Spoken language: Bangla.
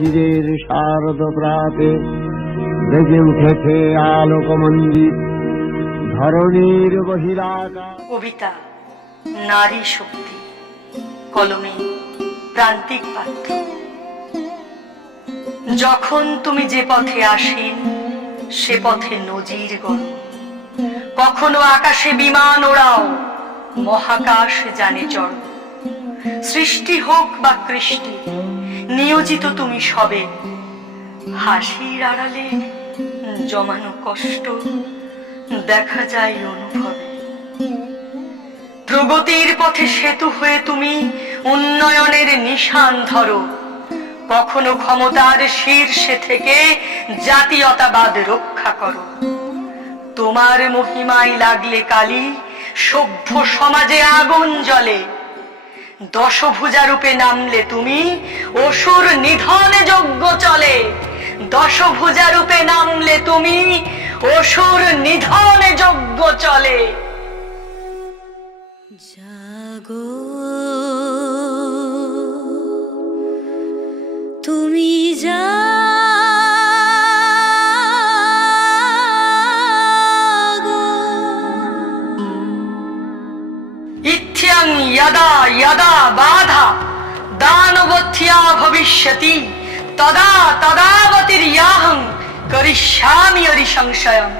শিরের শারদ প্রাতে বেজে উঠেছে আলোকমন্দির ধরণীর বহিরাকাশ। কবিতা নারী শক্তি, কলমে প্রান্তিক পাত্র। যখন তুমি যে পথে আসেন সে পথে নজির গড়। কখনো আকাশে বিমান ওড়াও, মহাকাশ জানে চড়। সৃষ্টি হোক বা কৃষ্টি, নিয়োজিত তুমি সবে। হাসির আড়ালে জমানো কষ্ট দেখা যায় অনুভবে। প্রগতির পথে সেতু হয়ে তুমি উন্নয়নের নিশান ধরো। কখনো ক্ষমতার শীর্ষে থেকে জাতীয়তাবাদ রক্ষা করো। তোমার মহিমায় লাগলে কালি সভ্য সমাজে আগুন জ্বলে। দশভুজা রূপে নামলে তুমি অসুর নিধনে যজ্ঞ চলে। দশভুজা রূপে নামলে তুমি অসুর নিধনে যজ্ঞ চলে। জাগো তুমি জাগো। ইথ্যং যদা যদা বাধা দানবথ্যা ভবিষ্যতি তদা তদাবতির্যাহং করিষ্যামি হরিসংশয়ম।